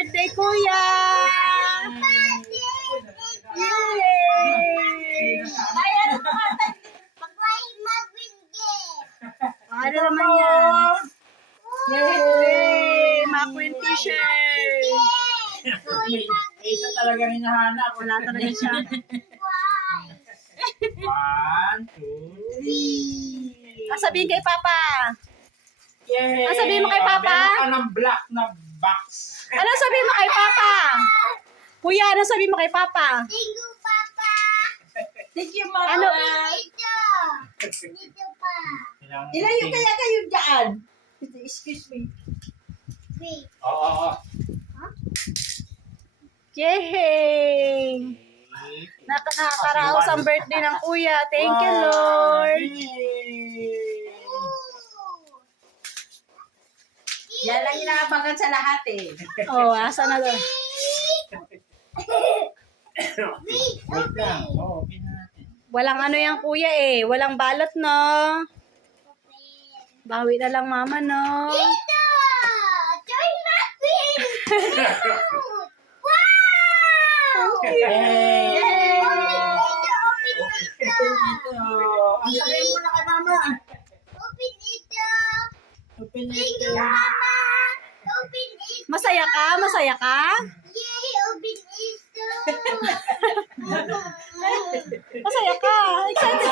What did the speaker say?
birthday, kuya! Yay! Ano naman yan? Yay! Makwin t-shirt! May isa talaga hinahanap. Wala talaga siya. 1, 2, 3. Sabihin kay Papa. Yay! Ano sabihin mo kay Papa? Meron ka ng black na box. Ano sabihin mo kay Papa? Kuya, ano sabihin mo kay Papa? Thank you, Papa. Thank you, Mama. Ano? Dito pa. Ilayo kaya kayo dyan. Excuse me. Wait. Oo. Yay! Nakakaraos ang birthday ng kuya. Thank you, Lord. Yan ang inaabangan sa lahat eh. Oh, asa na doon? Wait lang. Oo, open na natin. Walang ano yung kuya eh. Walang balot, no? Bawi na lang mama, no? Dito! Join natin! Wow! Yay! Open dito! Ang sabihin mo na kay mama. Open dito! Open Thank ito. you, Mama! Open dito! Masaya ka? Masaya ka? Yay! Open dito! Masaya ka? Excited